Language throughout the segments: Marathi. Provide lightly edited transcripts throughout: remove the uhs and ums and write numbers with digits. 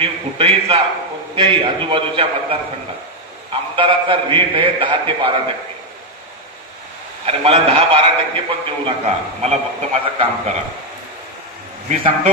तुम्ही कुठेही जा, कोणत्याही आजूबाजूच्या मतदारसंघात आमदाराचा रेट आहे 10 ते 12%. अरे मला 10-12% पण देऊ नका, मला फक्त माझं काम करा. मी सांगतो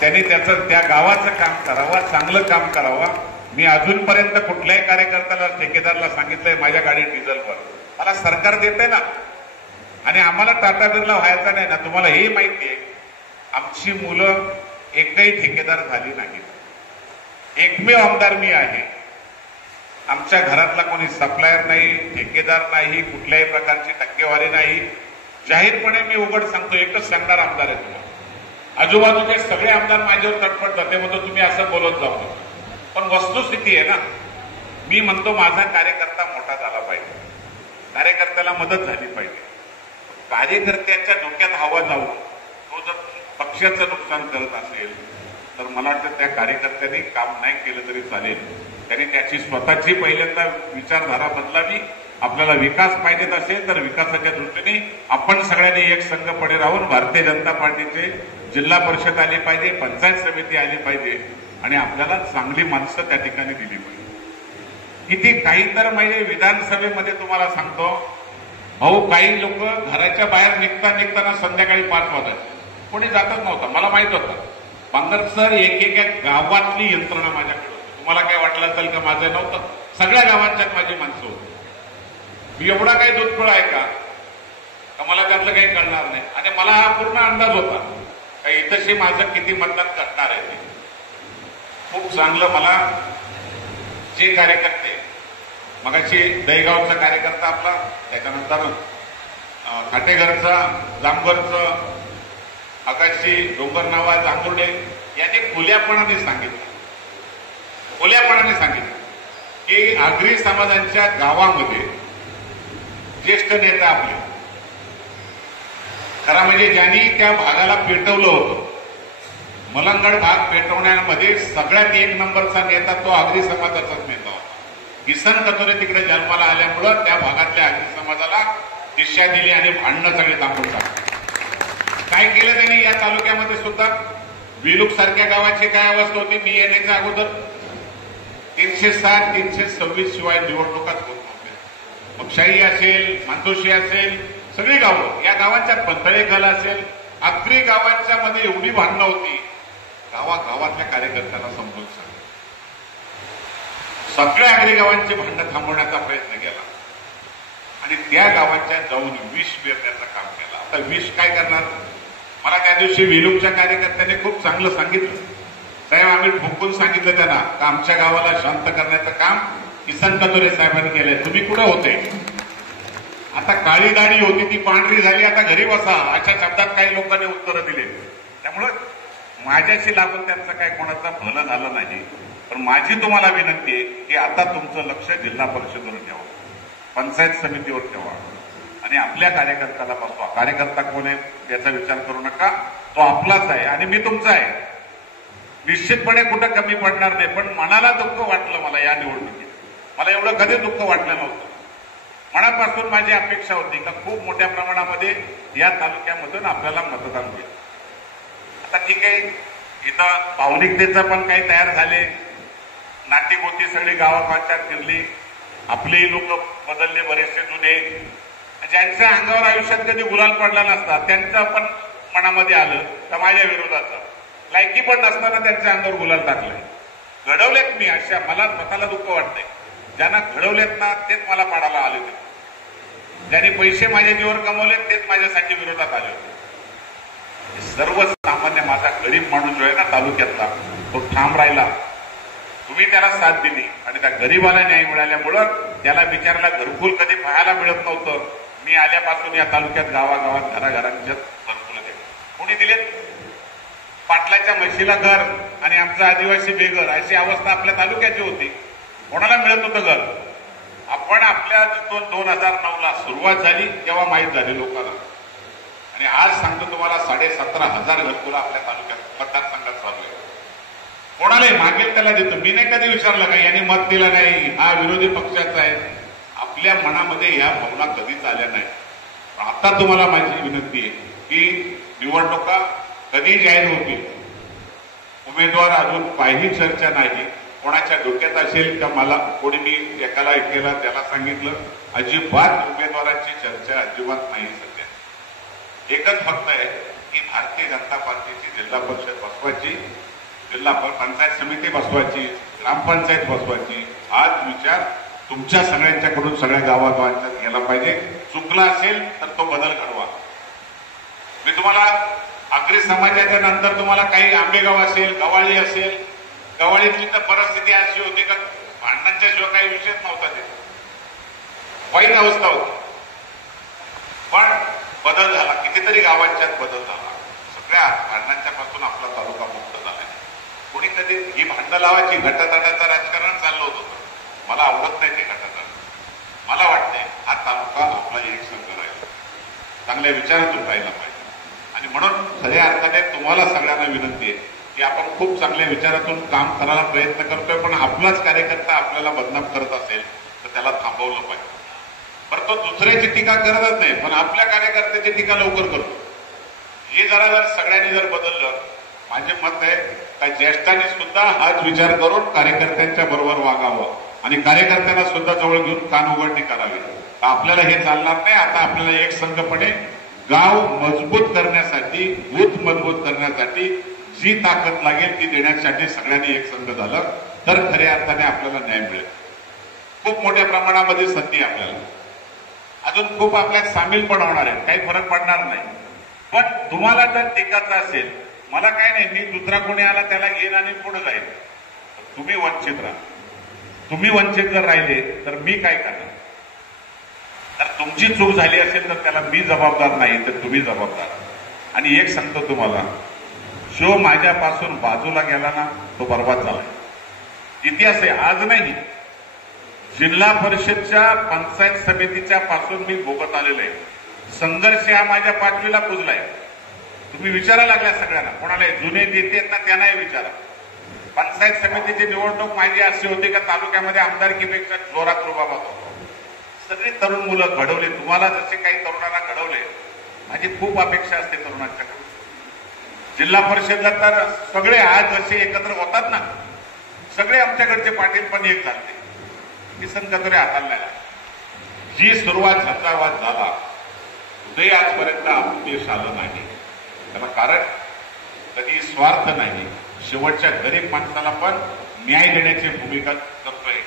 त्यांनी त्याचं त्या गावाचं काम करावं, चांगलं काम करावं. मी अजूनपर्यंत कुठल्याही कार्यकर्त्याला ठेकेदारला सांगितलंय माझ्या गाडी डिझेलवर, मला सरकार देते ना, आणि आम्हाला टाटा बिर्ला व्हायचा नाही ना. तुम्हाला हे माहिती आहे आमची मुलं एकही ठेकेदार झाली नाही. एकमेव आमदार मी आहे. आमच्या घरातला कोणी सप्लायर नाही, ठेकेदार नाही, कुठल्याही प्रकारची टक्केवारी नाही. जाहीरपणे मी उघड सांगतो, एकच सांगणार आमदार आहे तुम्हाला. आजूबाजूचे सगळे आमदार माझ्यावर तटपट जाते, म्हणतो तुम्ही असं बोलत जाऊ. पण वस्तुस्थिती आहे ना, मी म्हणतो माझा कार्यकर्ता मोठा झाला पाहिजे, कार्यकर्त्याला मदत झाली पाहिजे. कार्यकर्त्याच्या डोक्यात हवा जाऊ, तो जर पक्षाचं नुकसान करत असेल तर मला वाटतं त्या कार्यकर्त्यांनी काम नाही केलं तरी चालेल. त्यांनी त्याची स्वतःची पहिल्यांदा विचारधारा बदलावी. आपल्याला विकास पाहिजेत असेल तर विकासाच्या दृष्टीने आपण सगळ्यांनी एक संघपणे राहून भारतीय जनता पार्टीचे जिल्हा परिषद आली पाहिजे, पंचायत समिती आली पाहिजे, आणि आपल्याला चांगली माणसं त्या ठिकाणी दिली पाहिजे. किती काही तर म्हणजे विधानसभेमध्ये तुम्हाला सांगतो भाऊ, काही लोक घराच्या बाहेर निघताना संध्याकाळी 5 वाजता कोणी जातच नव्हतं. मला माहित होतं बांगर एकेका गावातली यंत्रणा माझ्याकडे होती. तुम्हाला काय वाटलं असेल का माझं नव्हतं, सगळ्या गावांच्यात माझी माणसं होती. मी एवढा काही दूधफळ आहे का मला त्यातलं काही कळणार नाही. आणि मला हा पूर्ण अंदाज होता का इथंशी माझं किती मतदान करणार आहे. ते खूप चांगलं मला जे कार्यकर्ते, मगाशी दहीगावचा कार्यकर्ता आपला, त्याच्यानंतर काटेघरचा, जामगरचं, आकाशी, डोंगरनावा, जांभुर्डे यांनी खुल्यापणाने सांगितलं की आगरी समाजांच्या गावामध्ये ज्येष्ठ नेता आपले, खरा म्हणजे ज्यांनी त्या भागाला पेटवलं होतं, मलंगड भाग पेटवण्यामध्ये सगळ्यात 1 नंबरचा नेता तो आगरी समाजाचाच नेता होता. किसन कचोरे तिकडे जन्माला आल्यामुळं त्या भागातल्या आगरी समाजाला दिशा दिली आणि भांडणं सगळे थांबून टाकले. काय केलं त्यांनी या तालुक्यामध्ये सुद्धा? विलूक सारख्या गावाची काय अवस्था होती मी येण्याच्या अगोदर? 307, 326 शिवाय निवडणुकाच होत नव्हत्या. मग शाही असेल, मातोशी असेल, सगळी गावं, या गावांच्या पंतळेखल असेल, आगरी गावांच्या मध्ये एवढी भांडणं होती. गावागावातल्या कार्यकर्त्यांना समजून सगळ्या आगरी गावांची भांडणं थांबवण्याचा प्रयत्न केला आणि त्या गावांच्या जाऊन विष पेरण्याचं काम केलं. आता विष काय करणार? मला त्या दिवशी विलूकच्या कार्यकर्त्यांनी खूप चांगलं सांगितलं. साहेब आम्ही ठोकून सांगितलं त्यांना का आमच्या गावाला शांत करण्याचं काम किसन कचोरे साहेबांनी केलंय, तुम्ही कुठे होते? आता काळी दाढी होती ती पांढरी झाली, आता घरी बसा, अशा शब्दात काही लोकांनी उत्तरं दिली. त्यामुळं माझ्याशी लागून त्यांचं काय कोणाचं भलं झालं नाही. पण माझी तुम्हाला विनंती आहे की आता तुमचं लक्ष जिल्हा परिषदेवर ठेवा, पंचायत समितीवर ठेवा आणि आपल्या कार्यकर्त्याला बसवा. कार्यकर्ता कोण आहे याचा विचार करू नका, तो आपलाच आहे आणि मी तुमचा आहे. निश्चितपणे कुठं कमी पडणार नाही. पण मनाला दुःख वाटलं मला या निवडणुकीत, मला एवढं कधी दुःख वाटलं नव्हतं. मनापासून माझी अपेक्षा होती का खूप मोठ्या प्रमाणामध्ये या तालुक्यामधून आपल्याला मतदान होईल. आता ठीक आहे, इथं भावनिकतेचं पण काही तयार झाले, नातीगोती सगळी गावागावाच्या फिरली, आपलेही लोक बदलले, बरेचसे जुने ज्यांच्या अंगावर आयुष्यात कधी गुलाल पडला नसता त्यांचं पण मनामध्ये आलं तर माझ्या विरोधाचं लायकी पण नसताना त्यांच्या अंगावर गुलाल टाकले. घडवलेत मी अशा, मला स्वतःला दुःख वाटतंय. ज्यांना घडवलेत ना तेच मला पाडायला आले होते, ज्यांनी पैसे माझ्या जीवर कमवलेत तेच माझ्यासाठी विरोधात आले होते. सर्वसामान्य माझा गरीब माणूस जो आहे ना तालुक्यातला, तो ठाम राहिला. तुम्ही त्याला साथ दिली आणि त्या गरीबाला न्याय मिळाल्यामुळं त्याला बिचाराला घरकुल कधी पाहायला मिळत नव्हतं. मी आल्यापासून या तालुक्यात गावागावात घराघरांच्यात घरकुल दिले. कोणी दिलेत? पाटलाच्या म्हशीला घर आणि आमचं आदिवासी बेघर अशी अवस्था आपल्या तालुक्याची होती. कोणाला मिळत होतं घर? आपण आपल्या जिथून 2009ला सुरुवात झाली तेव्हा माहीत झाली लोकांना. आणि आज सांगतो तुम्हाला 17,500 घरकुल आपल्या तालुक्यात मतदारसंघात चालू आहे. कोणालाही मागेल त्याला देतो. मी नाही कधी विचारलं का यांनी मत दिलं नाही, हा विरोधी पक्षाचा आहे. आपल्या मनामध्ये ह्या भावना कधीच आल्या नाही. आता तुम्हाला माझी विनंती आहे की निवडणुका कधी जाहीर होतील, उमेदवार अजून काही चर्चा नाही. कोणाच्या डोक्यात असेल का मला कोणी मी एकाला ऐकेला त्याला सांगितलं, अजिबात उमेदवारांची चर्चा अजिबात नाही. सध्या एकच फक्त आहे की भारतीय जनता पार्टीची जिल्हा परिषद बसवायची, जिल्हा पंचायत समिती बसवायची, ग्रामपंचायत बसवायची. हाच विचार तुमच्या सगळ्यांच्याकडून सगळ्या गावागावांच्यात गेला पाहिजे. चुकला असेल तर तो बदल घडवा. मी तुम्हाला आगरी समाजाच्या नंतर तुम्हाला काही आंबेगाव असेल, गवाळी असेल, गवाळीतली तर परिस्थिती अशी होती का भांडणांच्या शिवाय काही विषयच नव्हता. ते वाईट अवस्था होती. पण बदल झाला, कितीतरी गावांच्यात बदल झाला. सगळ्या भांडणांच्या पासून आपला तालुका मुक्त झालाय. कोणी कधी ही भांडणं लावायची, गटातटाचं राजकारण चाललं होतं. मला आवडत नाही ते गटातट. मला वाटतंय हा तालुका आपला एक संघ राहिला, चांगल्या विचारातून राहिला पाहिजे. आणि म्हणून खऱ्या अर्थाने तुम्हाला सगळ्यांना विनंती आहे की आपण खूप चांगल्या विचारातून काम करायला प्रयत्न करतोय, पण आपलाच कार्यकर्ता आपल्याला बदनाम करत असेल तर त्याला थांबवलं पाहिजे. बरं, तो दुसऱ्याची टीका करतच नाही, पण आपल्या कार्यकर्त्याची टीका लवकर करतो. हे जर सगळ्यांनी जर बदललं, माझे मत आहे का ज्येष्ठांनी सुद्धा हाच विचार करून कार्यकर्त्यांच्या बरोबर वागावं आणि कार्यकर्त्यांना सुद्धा जवळ घेऊन कान उघडणी करावी. आपल्याला हे चालणार नाही. आता आपल्याला एक संघपणे गाव मजबूत करण्यासाठी, बूथ मजबूत करण्यासाठी जी ताकद लागेल ती देण्यासाठी सगळ्यांनी एक संघ झालं तर खऱ्या अर्थाने आपल्याला न्याय मिळेल. खूप मोठ्या प्रमाणामध्ये संधी आपल्याला अजून खूप आपल्यात सामील पण होणार आहे, काही फरक पडणार नाही. पण तुम्हाला जर टिकायचं असेल, मला काय नाही, मी दुसरा कोणी आला त्याला घेईन आणि पुढे जाईल. तुम्ही वंचित राहा. तुम्ही वंचित जर राहिले तर मी काय करणार? तर तुमची चूक झाली असेल तर त्याला मी जबाबदार नाही, तर तुम्ही जबाबदार. आणि एक सांगतो तुम्हाला, जो माझ्यापासून बाजूला गेला ना तो बर्बाद झाला. इतिहास आहे, आज नाही. जिल्हा परिषदच्या पंचायत समितीच्या पासून मी भोगत आलेलो आहे. संघर्ष हा माझ्या पाठवीला पुजलाय. तुम्ही विचारा लागल्या सगळ्यांना, कोणाला जुने नेते ना त्यांनाही विचारा. पंचायत समितीची निवडणूक माझी अशी होती का तालुक्यामध्ये आमदारकीपेक्षा जोरात रुबाब होतो. सगळी तरुण मुलं घडवली. तुम्हाला जसे काही तरुणांना घडवले, माझी खूप अपेक्षा असते तरुणांच्याकडून. जिल्हा परिषदला तर सगळे आज जसे एकत्र होतात ना, सगळे आमच्याकडचे पाटील पण एक झाले. किसन कतरे हाताला जी सुरुवात झंझावात झाला, उदय आजपर्यंत अपयश आलं नाही. त्याला कारण कधी स्वार्थ नाही. शेवटच्या गरीब माणसाला पण न्याय देण्याची भूमिका करतोय,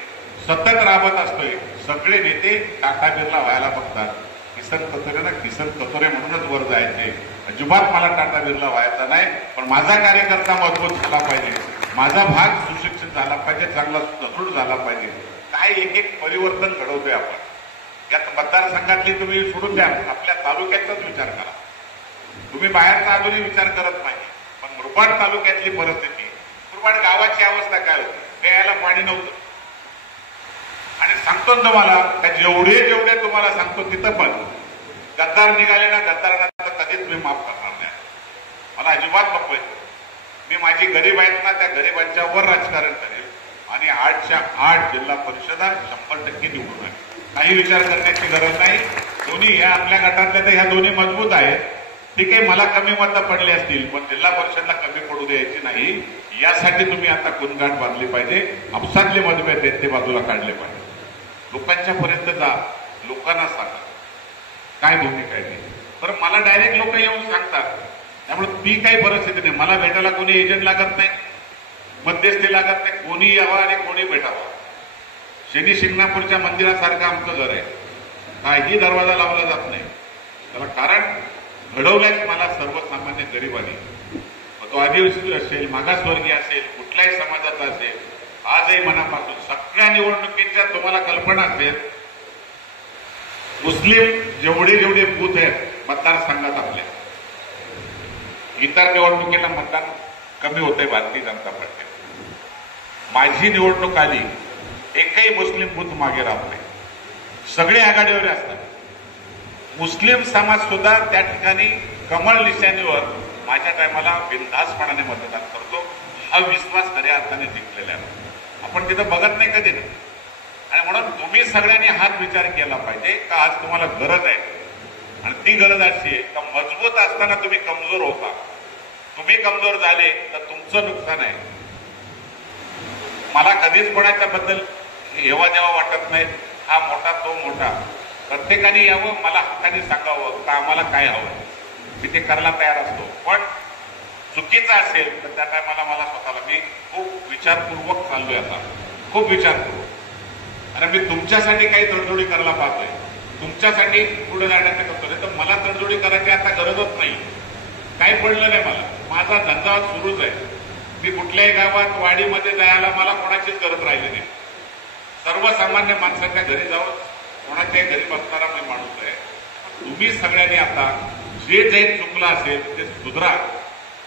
सतत राबत असतोय. सगळे नेते टाटा बिर्ला व्हायला बघतात. किसन कतोरे ना किसन कतोरे म्हणूनच वर जायचे. अजिबात मला टाटा बिर्ला व्हायचा नाही, पण माझा कार्यकर्ता मजबूत झाला पाहिजे, माझा भाग सुशिक्षित झाला पाहिजे, चांगला सुदृढ झाला पाहिजे. काय एक एक परिवर्तन घडवतोय आपण. यात मतदारसंघातली तुम्ही सोडून द्या, आपल्या तालुक्याचाच विचार करा. तुम्ही बाहेरचा अजूनही विचार करत नाही. पण मुरबाड तालुक्यातली परिस्थिती, मुरबाड गावाची अवस्था काय होती? प्यायला पाणी नव्हतं. आणि सांगतो तुम्हाला का जेवढे जेवढे तुम्हाला सांगतो तिथं पण गद्दार निघाले ना, गद्दारांना कधीच मी माफ करणार नाही. मला अजिबात नकोय. मी माझी गरीब आहेत ना, त्या गरिबांच्या वर राजकारण करेल आणि 8च्या 8 जिल्हा परिषदा 100% निवडून आहे. काही विचार करण्याची गरज नाही. दोन्ही ह्या आपल्या गटातल्या तर ह्या दोन्ही मजबूत आहेत. ठीक आहे, मला कमी मतं पडली असतील, पण जिल्हा परिषदला कमी पडू द्यायची नाही. यासाठी तुम्ही आता गुणगाठ बांधली पाहिजे. आपसातले मतभेद आहेत ते बाजूला काढले पाहिजे. लोकांच्या पर्यंत जा, लोकांना सांगा काय भूमिका आहे. बरं, मला डायरेक्ट लोक येऊन सांगतात, त्यामुळे ती काही परिस्थिती नाही. मला भेटायला कोणी एजंट लागत नाही, मध्यस्थी लागत नाही. कोणी यावं आणि कोणी भेटावं. शनी शिंगणापूरच्या मंदिरासारखं आमचं घर आहे. काही दरवाजा लावला जात नाही. त्याला कारण घडवल्याच मला सर्वसामान्य गरिबांनी. तो आदिवासी असेल, मागासवर्गीय असेल, कुठल्याही समाजाचा असेल, आजही मनापासून सगळ्या निवडणुकीच्या तुम्हाला कल्पना असेल, मुस्लिम जेवढे जेवढे बूथ आहेत मतदारसंघात आपल्या, इतर निवडणुकीला मतदान कमी होतंय भारतीय जनता पार्टी. माझी निवडणूक आली, एकही मुस्लिम बूथ मागे राहत नाही. सगळे आघाडीवर असतात. मुस्लिम समाज सुद्धा त्या ठिकाणी कमळ निशाणीवर माझ्या टायमाला बिनधास्तपणाने मतदान करतो. हा विश्वास खऱ्या अर्थाने जिंकलेला आहे. आपण तिथं बघत नाही कधी नाही. आणि म्हणून तुम्ही सगळ्यांनी हाच विचार केला पाहिजे का आज तुम्हाला गरज आहे. आणि ती गरज अशी आहे का मजबूत असताना तुम्ही कमजोर होता. तुम्ही कमजोर झाले तर तुमचं नुकसान आहे. मला कधीच कोणाच्या बद्दल हेवा देवा वाटत नाही. हा मोठा तो मोठा, प्रत्येकाने यावं, मला हक्काने सांगावं का आम्हाला काय हवं, मी ते करायला तयार असतो. पण चुकीचं असेल तर त्या टायमाला मला स्वतःला, मी खूप विचारपूर्वक चाललोय आता, खूप विचारपूर्वक. आणि मी तुमच्यासाठी काही तडजोडी करायला पाहतोय, तुमच्यासाठी पुढे जाण्याचं करतोय. तर मला तडजोडी करायची आता गरजच नाही, काही पडलं नाही. मला माझा धंदा सुरूच आहे. मी कुठल्याही गावात वाडीमध्ये जायला मला कोणाचीच गरज राहिली नाही. सर्वसामान्य माणसाच्या घरी जाऊन कोणाच्याही घरी बसणारा मी माणूस आहे. तुम्ही सगळ्यांनी आता जे जे चुकलं असेल ते सुधरा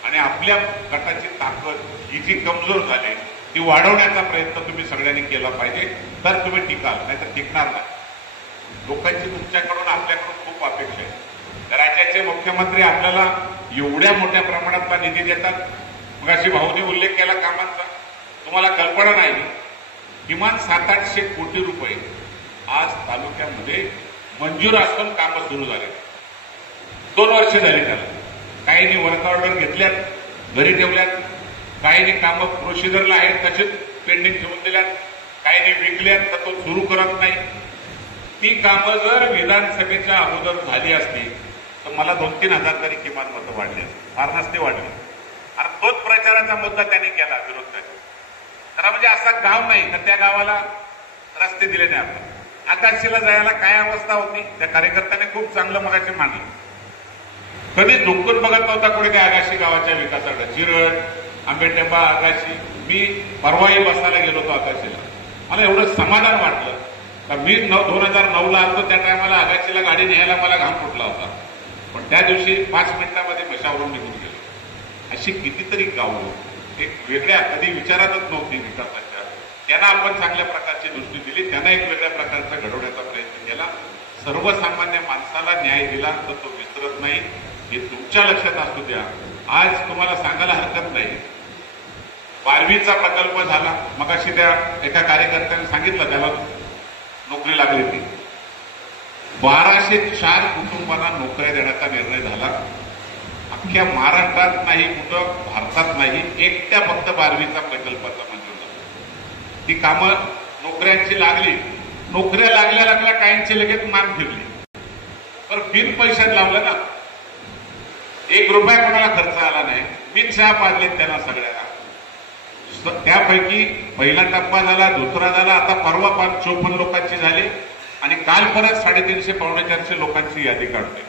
आणि आपल्या गटाची ताकद ही जी कमजोर झाली ती वाढवण्याचा प्रयत्न तुम्ही सगळ्यांनी केला पाहिजे. तर तुम्ही टिकाल, नाही तर टिकणार नाही. लोकांची तुमच्याकडून आपल्याकडून खूप अपेक्षा आहे. राज्याचे मुख्यमंत्री आपल्याला एवढ्या मोठ्या प्रमाणातला निधी देतात. मग अशी भाऊनी उल्लेख केला कामांचा, तुम्हाला कल्पना नाही, किमान 700-800 कोटी रुपये आज तालुक्यामध्ये मंजूर असून कामं सुरू झाले. 2 वर्ष झाली त्याला. काहींनी वर्क ऑर्डर घेतल्यात, घरी ठेवल्यात, काहींनी कामं प्रोसिजरला आहेत तसेच पेंडिंग ठेवून दिल्यात, काहींनी विकल्यात तर तो सुरू करत नाही. ती कामं जर विधानसभेच्या अगोदर झाली असती तर मला 2-3 हजार तरी किमान मतं वाढली असती, फार नसते वाढली. आणि तोच प्रचाराचा मुद्दा त्यांनी केला विरोधाचा. खरं म्हणजे असा गाव नाही तर त्या गावाला रस्ते दिले नाही. आपण आकाशीला जायला काय अवस्था होती, त्या कार्यकर्त्याने खूप चांगलं मगाशी मांडलं. कधी झोपून बघत नव्हता कोणी त्या आगाशी गावाच्या विकासाकडे. जिरड, आंबेटेंबा, आगाशी. मी परवाही बसायला गेलो होतो आगाशीला. मला एवढं समाधान वाटलं का मी 2009ला आलो त्या टायमाला आगाशीला गाडी न्यायला मला घाम फुटला होता. पण त्या दिवशी 5 मिनिटांमध्ये मशावरून निघून गेलो. अशी कितीतरी गावं एक वेगळ्या कधी विचारातच नव्हती विकासाच्या, त्यांना आपण चांगल्या प्रकारची दृष्टी दिली, त्यांना एक वेगळ्या प्रकारचा घडवण्याचा प्रयत्न केला. सर्वसामान्य माणसाला न्याय दिला तर तो विसरत नाही, हे तुमच्या लक्षात असू द्या. आज तुम्हाला सांगायला हरकत नाही, 12वीचा प्रकल्प झाला. मगाशी त्या एका कार्यकर्त्याने सांगितलं त्याला नोकरी लागली ती. 1204 कुटुंबांना नोकऱ्या देण्याचा निर्णय झाला. अख्ख्या महाराष्ट्रात नाही, कुठं भारतात नाही, एकट्या फक्त 12वीचा प्रकल्पाचा मंजूर झाला. ती कामं नोकऱ्यांची लागली. नोकऱ्या लागल्या लागल्या काहींची लगेच मान ठेवली, पण बिन पैशात लावलं ना. 1 रुपया कोणाला खर्च आला नाही. मी चहा पाजलेत त्यांना सगळ्यांना. त्यापैकी पहिला टप्पा झाला, दुसरा झाला, आता परवा 54 लोकांची झाली आणि काल परत 350-450 लोकांची यादी काढतोय.